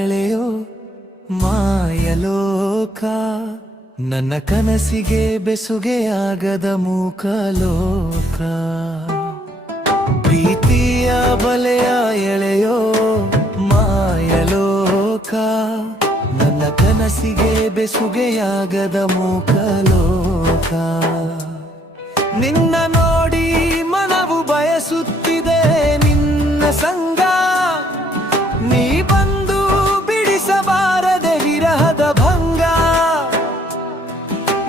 ಎಳೆಯೋ ಮಾಯಲೋಕ, ನನ್ನ ಕನಸಿಗೆ ಬೆಸುಗೆಯಾಗದ ಮೂಕಲೋಕ. ಪ್ರೀತಿಯ ಬಲೆಯ ಎಳೆಯೋ ಮಾಯಲೋಕ, ನನ್ನ ಕನಸಿಗೆ ಬೆಸುಗೆಯಾಗದ ಮೂಕಲೋಕ. ನಿನ್ನ ನೋಡಿ ಮನವು ಬಯಸುತ್ತಿದೆ ನಿನ್ನ ಸಂಗ, ನೀ ಬಂದು ಬಿಡಿಸಬಾರದೆ ವಿರಹದ ಭಂಗ.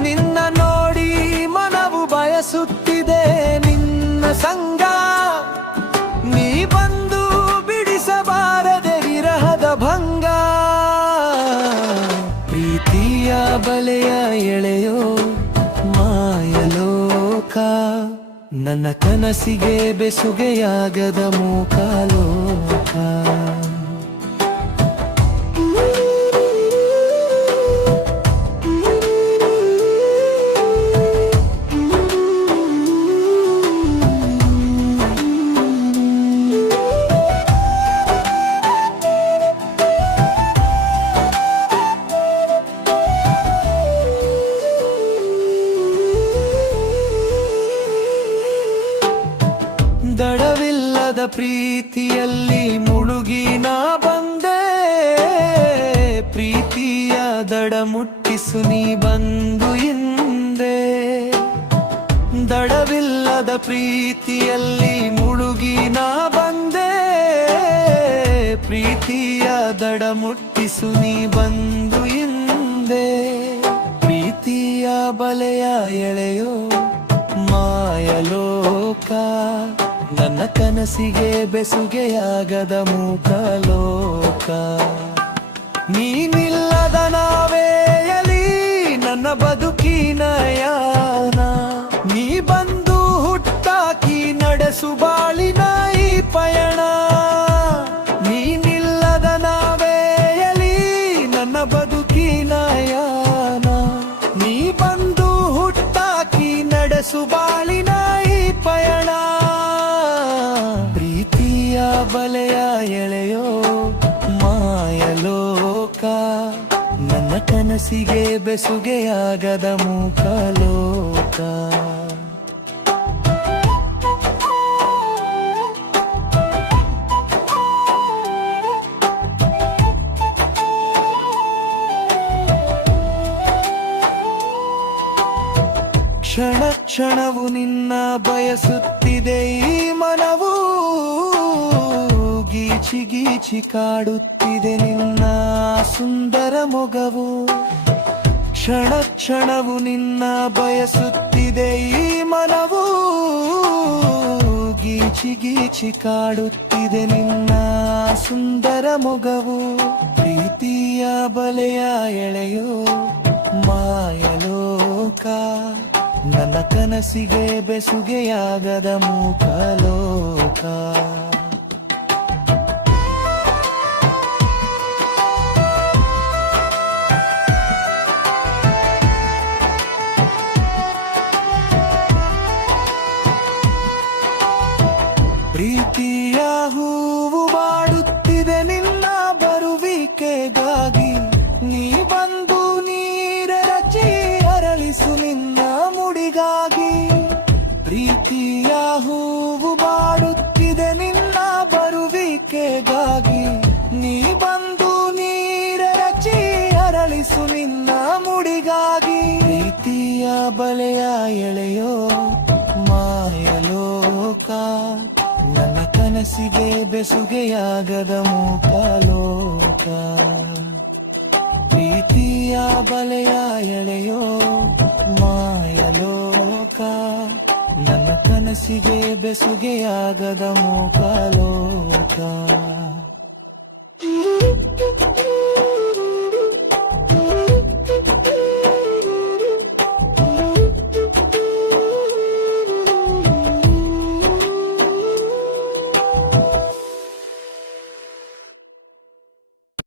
ನಿನ್ನ ನೋಡಿ ಮನವು ಬಯಸುತ್ತಿದೆ ನಿನ್ನ ಸಂಗ, ನೀ ಬಂದು ಬಿಡಿಸಬಾರದೆ ವಿರಹದ ಭಂಗ. ಪ್ರೀತಿಯ ಬಲೆಯ ಎಳೆಯೋ ಮಾಯಲೋಕ, ನನ್ನ ಕನಸಿಗೆ ಬೆಸುಗೆಯಾಗದ ಮೂಕಲೋಕ. ದಡವಿಲ್ಲದ ಪ್ರೀತಿಯಲ್ಲಿ ಮುಳುಗಿ ನಾ ಬಂದೆ, ಪ್ರೀತಿಯ ದಡ ಮುಟ್ಟಿಸು ನೀ ಬಂದು ಹಿಂದೆ. ದಡವಿಲ್ಲದ ಪ್ರೀತಿಯಲ್ಲಿ ಮುಳುಗಿ ನಾ ಬಂದೆ, ಪ್ರೀತಿಯ ದಡ ಮುಟ್ಟಿಸು ನೀ ಬಂದು ಹಿಂದೆ. ಪ್ರೀತಿಯ ಬಲೆಯ ಎಳೆಯೋ ಮಾಯಲೋಕ, ನನ್ನ ಕನಸಿಗೆ ಬೆಸುಗೆಯಾಗದ ಮೂಕಲೋಕ. ನೀನಿಲ್ಲದ ನಾವೇಯಲಿ ನನ್ನ ಬದುಕಿನ ಯಾನ, ನೀ ಬಂದು ಹುಟ್ಟಾಕಿ ನಡೆಸು ಬಾಳಿನ ಈ ಪಯಣ. ನೀನಿಲ್ಲದ ನಾವೇಯಲಿ ನನ್ನ ಬದುಕಿನ ಯಾನ, ನೀ ಬಂದು ಹುಟ್ಟಾಕಿ ನಡೆಸು ಬಾಳಿನ ಈ ಪಯಣ. ಪ್ರೀತಿಯ ಬಲೆಯ ಎಳೆಯೋ ಮಾಯಲೋಕ, ನನ್ನ ಕನಸಿಗೆ ಬೆಸುಗೆಯಾಗದ ಮೂಕಲೋಕ. ಕ್ಷಣ ಕ್ಷಣವು ನಿನ್ನ ಬಯಸುತ್ತಿದೆ ಈ ಮನವು, ಗೀಚಿ ಗೀಚಿ ಕಾಡುತ್ತಿದೆ ನಿನ್ನ ಸುಂದರ ಮೊಗವು. ಕ್ಷಣ ಕ್ಷಣವು ನಿನ್ನ ಬಯಸುತ್ತಿದೆ ಈ ಮನವು, ಗೀಚಿ ಗೀಚಿ ಕಾಡುತ್ತಿದೆ ನಿನ್ನ ಸುಂದರ ಮೊಗವು. ಪ್ರೀತಿಯ ಬಲೆಯ ಎಳೆಯೋ ಮಾಯಲೋಕ, ನನ್ನ ಕನಸಿಗೆ ಬೆಸುಗೆಯಾಗದ ಮೂಕಲೋಕ. ಪ್ರೀತಿಯ ಹೂವು ಬಾಡುತ್ತಿದೆ ನಿನ್ನ ಬರುವಿಕೆಗಾಗಿ, ನೀ ಬಂದು ನೀರರಚಿ ಅರಳಿಸು ನಿನ್ನ ಮುಡಿಗಾಗಿ. ಪ್ರೀತಿಯ ಹೂವು ಬಾಡುತ್ತಿದೆ ನಿನ್ನ ಬರುವಿಕೆಗಾಗಿ, ನೀ ಬಂದು ನೀರರಚಿ ಅರಳಿಸು ನಿನ್ನ ಮುಡಿಗಾಗಿ. ಪ್ರೀತಿಯ ಬಲೆಯ ಎಳೆಯೋ ಮಾಯಲೋಕ, ನನ್ನ ಕನಸಿಗೆ ಬೆಸುಗೆಯಾಗದ ಮೂಕಲೋಕ. ಪ್ರೀತಿಯ ಬಲೆಯ ಎಳೆಯೋ ಮಾಯಲೋಕ, ನನ್ನ ಕನಸಿಗೆ ಬೆಸುಗೆಯಾಗದ ಮೂಕಲೋಕ.